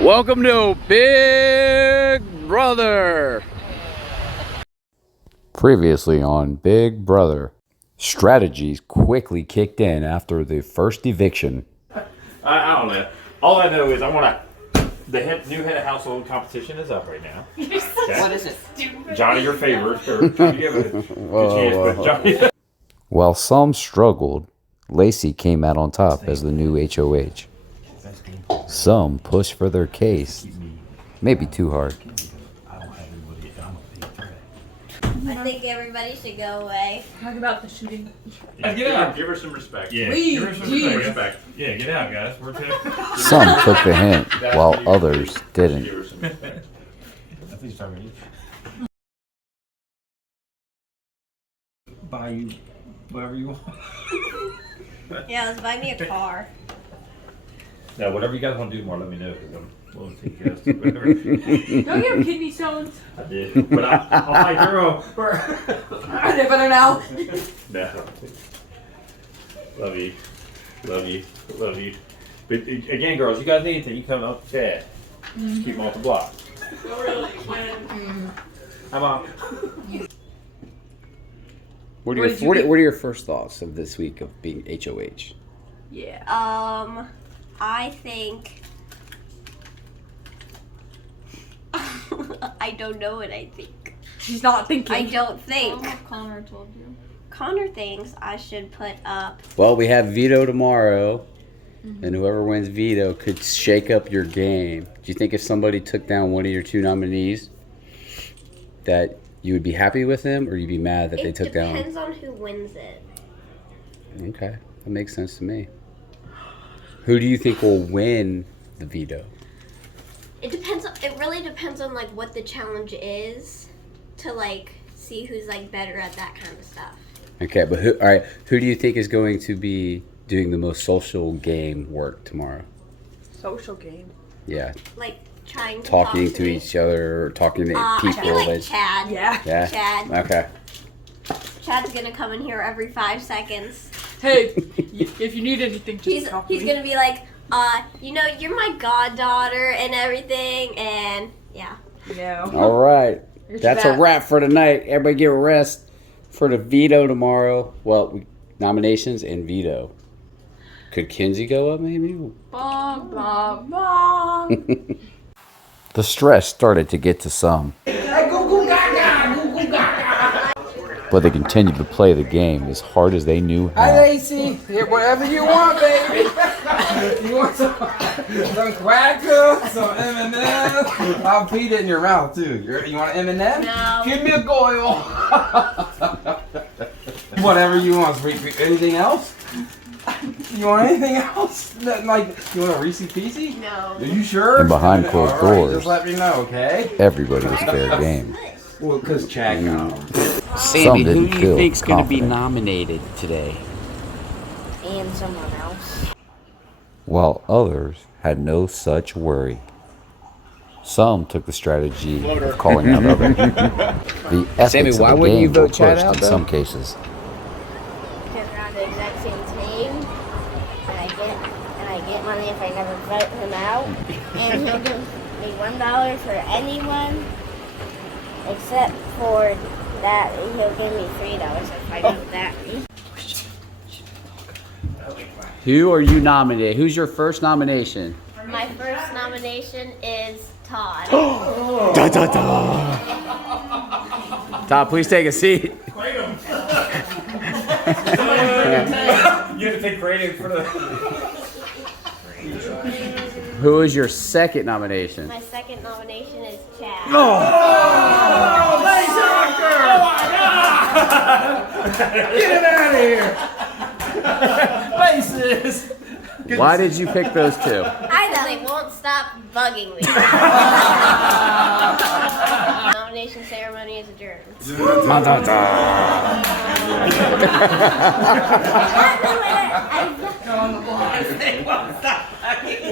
Welcome to Big Brother. Previously on Big Brother, strategies quickly kicked in after the first eviction. I don't know. All I know is I want to. The new head of household competition is up right now. Okay? What is it? Johnny, your favorite. Or you give it a good chance, but Johnny. While some struggled, Lacey came out on top as the new HOH. Some pushed for their case, maybe too hard. I think everybody should go away. Talk about the shooting. Get out. Give her some respect. Yeah, Please, give her some respect. Yeah, get out, guys. We're Some took the hint, while others didn't. I think he's talking to you. Buy you whatever you want. Yeah, let's buy me a car. No, whatever you guys want to do more, let me know because I'm willing to take you guys to whatever. Don't get him kidney stones. I did, but I'll fight your own. Are they better now? No. Love you. Love you. Love you. But again, girls, you guys need anything, you come up to Chad. Just keep them off the block. Oh, really? When? How about? What are your first thoughts of this week of being HOH? Yeah. I think. I don't know what I think. She's not thinking. I don't think. Connor told you. Connor thinks I should put up. Well, we have veto tomorrow, and whoever wins veto could shake up your game. Do you think if somebody took down one of your two nominees, that you would be happy with them, or you'd be mad that they took down? It depends on who wins it. Okay, that makes sense to me. Who do you think will win the veto? It depends. It really depends on like what the challenge is, to like see who's like better at that kind of stuff. Okay, but who do you think is going to be doing the most social game work tomorrow? Social game. Yeah, Like trying to talking talk to each other, or talking to people. I feel like that- Chad. Yeah. Yeah. Chad. Okay. Chad's gonna come in here every 5 seconds. Hey, if you need anything, just talk to He's me. gonna be like, you're my goddaughter and everything, and yeah. Yeah. All right. Here's That's that. a wrap for tonight. Everybody get a rest for the veto tomorrow. Well, nominations and veto. Could Kinsey go up maybe? Bong, bong, bong. The stress started to get to some. But they continued to play the game as hard as they knew Hi, how. Lacey. Here, whatever you want, baby. You want some crackers, some M&M's? I'll feed it in your mouth too. You want an M&M? No. Give me a goyle. Whatever you want, sweet. Anything else? You want anything else? Like, you want a Reese Piece? No. Are you sure? And behind closed All right, doors. just let me know, okay? Everybody was fair game. Well, because Chad got them. Some didn't feel going to be confident, nominated today? And someone else. while others had no such worry. Some took the strategy of calling out others. The ethics Sammy, of why the wouldn't you game were vote Chad pushed out, in though? some cases. Because we're on the exact same team, and I get money if I never vote him out, and he'll give me $1 for anyone, except for that he'll give me $3 if I do that. Who are you nominated? Who's your first nomination? My first nomination is Todd. Da, da, da. Todd, please take a seat. You have to take credit for the. Who is your second nomination? My second nomination is Chad. Get it out of here! Faces! Why did you pick those two? I know they won't stop bugging me. Nomination ceremony is adjourned. Da, da, da.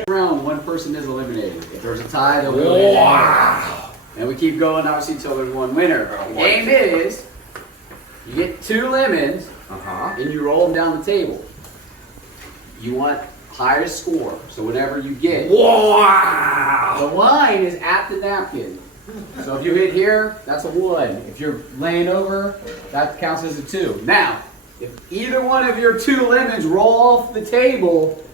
Round, one person is eliminated. If there's a tie, they'll go in. Wow! And we keep going, obviously, until there's one winner. The game is, you get 2 lemons, and you roll them down the table. You want highest score. So whenever you get Wow! The line is at the napkin. So if you hit here, that's a 1. If you're laying over, that counts as a 2. Now, if either one of your 2 lemons roll off the table,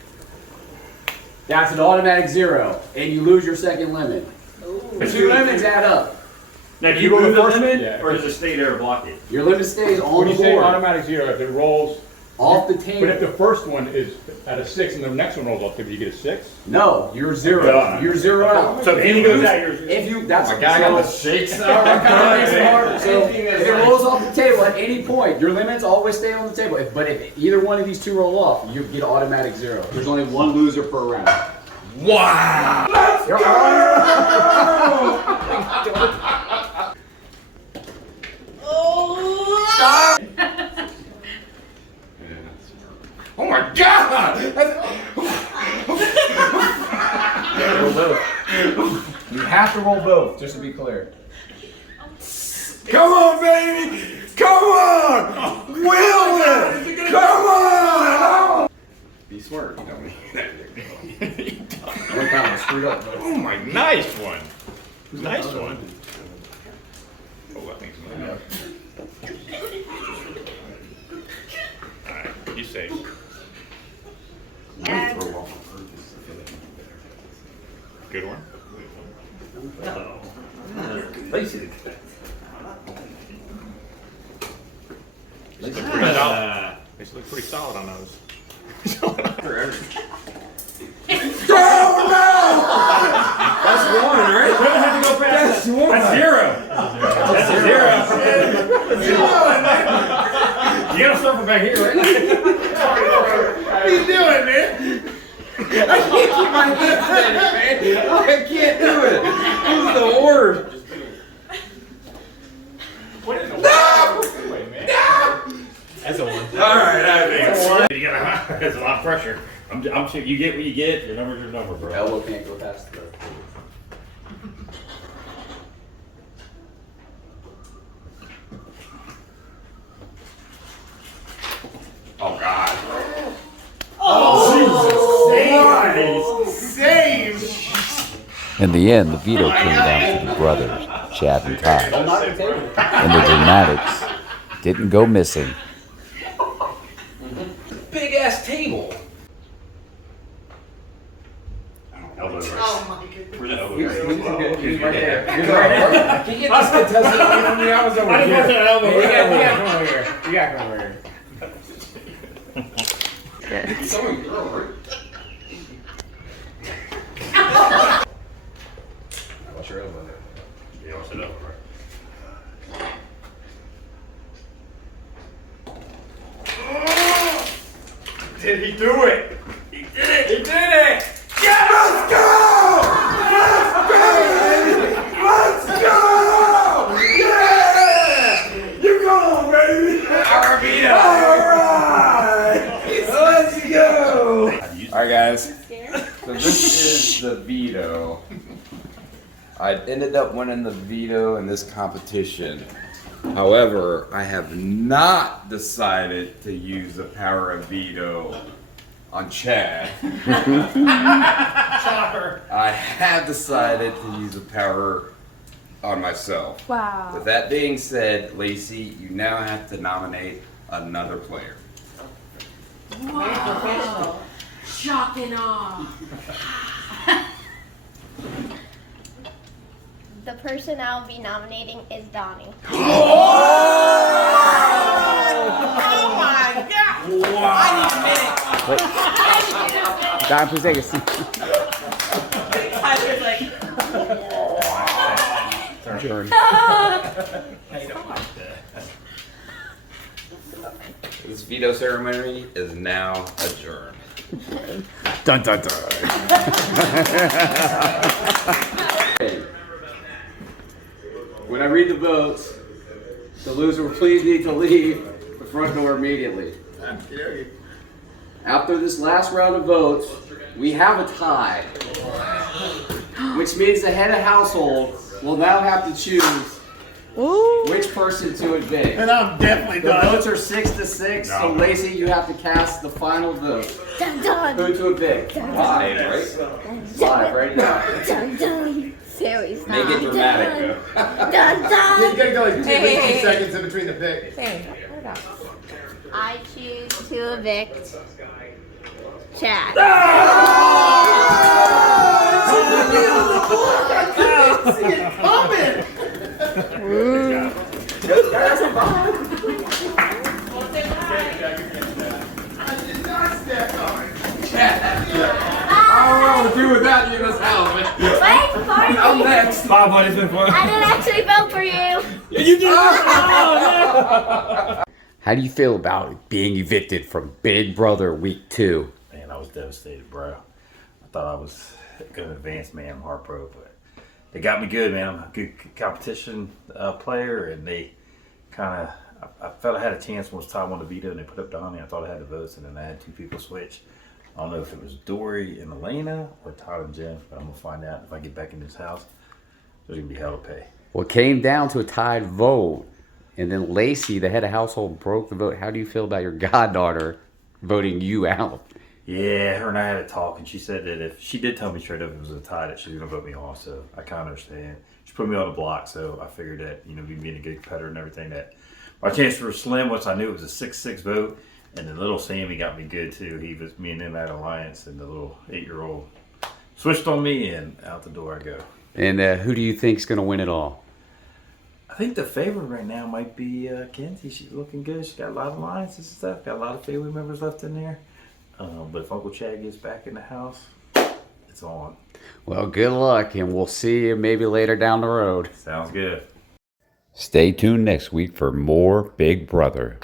that's an automatic 0, and you lose your second lemon. 2 lemons add up. Now, do you move the lemon, or does it stay there and block it? Your lemon stays on When the you say board, automatic 0, if it rolls off the table. But if the first one is at a 6 and the next one rolls off, do you get a 6? No, you're 0. Yeah. You're 0 out. So if any goes out, you're If you, that's My guy got the shakes out. So if it rolls off the table at any point, your limits always stay on the table. But if either one of these 2 roll off, you get automatic 0. There's only 1 loser per round. Wow! Oh my God! Roll both. You have to roll both, just to be clear. Come on, baby! Come on! Will it! Come on! Be smart, you know me. One time I screwed up. oh my, nice one. Nice one. Oh, I think it's mine. Alright, you safe. Good one. No. Lacy. They look pretty solid. They look pretty solid on those. That's 1, right? We're gonna have to go past That's 1. That's 0. That's a 0. You gotta start from back here, right? What are you doing, man? I can't keep my hands steady, man. I can't do it. This is the worst. What is it? No! Wait, man. That's a 1. All right, You gotta, that's a lot of pressure. I'm you get what you get. Your number's your number, bro. Elbow can't go past the. Oh God. In the end, the veto came down to the brothers, Chad and Todd, and the dramatics didn't go missing. Big ass table. Elbow race. Oh my goodness. Where's the elbow He's race? right there. He's right there. Can you get this contestant away from me? I was over I here. didn't want that elbow You race. gotta come over here. You gotta come over here. Someone girl, right? What's your elbow there? Yeah, what's it up, right? Did he do it? He did it! He did it! Yeah! Let's go! Let's go, baby! Let's go! Yeah! You go, baby! Arabita! Alright! Let's go! Alright, guys. So this is the veto. I ended up winning the veto in this competition. However, I have not decided to use the power of veto on Chad. I have decided to use the power on myself. Wow. With that being said, Lacey, you now have to nominate another player. Wow. Shock and awe. The person I'll be nominating is Donnie. Oh my god! Wow. I need a minute. Don, please take a seat. I was like, This veto ceremony is now adjourned. Dun dun dun. When I read the votes, the loser will please need to leave the front door immediately. After this last round of votes, we have a tie, which means the head of household will now have to choose Which person to evict? And I'm definitely The done. votes are 6-6, so Lacey, you have to cast the final vote. Dun dun. Who to evict? Dun, Live, right? Live, right now. Dun dun. Sammy, stop. Make it dramatic, though. Dun dun. gotta go like Hey, hey, hey. seconds in between the pick. Sammy, hold on. I choose to evict Chad. I don't know what to do with that in this house, man. Wait for I'm me. next. Bye, buddy. It's been fun. I didn't actually vote for you. You did. How do you feel about being evicted from Big Brother Week 2? Man, I was devastated, bro. I thought I was gonna advance, man. I'm heartbroken, but they got me good, man. I'm a good competition player, and they kind of. I felt I had a chance once Ty won the veto, and they put up Donnie. I thought I had the votes, and then I had two people switch. I don't know if it was Dory and Elena or Todd and Jen, but I'm gonna find out if I get back in this house. There's gonna be hell to pay. Well, it came down to a tied vote. And then Lacey, the head of household, broke the vote. How do you feel about your goddaughter voting you out? Yeah, her and I had a talk, and she said that if she did tell me straight up it was a tie, that she was gonna vote me off. So I kind of understand. She put me on the block, so I figured that me being a good competitor and everything, that my chances were slim. Once I knew it was a 6-6 vote, and then little Sammy got me good too. Me and him had an alliance, and the little 8-year-old switched on me, and out the door I go. And who do you think's going to win it all? I think the favorite right now might be Kenzie. She's looking good. She's got a lot of alliances and stuff. Got a lot of family members left in there. But if Uncle Chad gets back in the house, it's on. Well, good luck, and we'll see you maybe later down the road. Sounds good. Stay tuned next week for more Big Brother.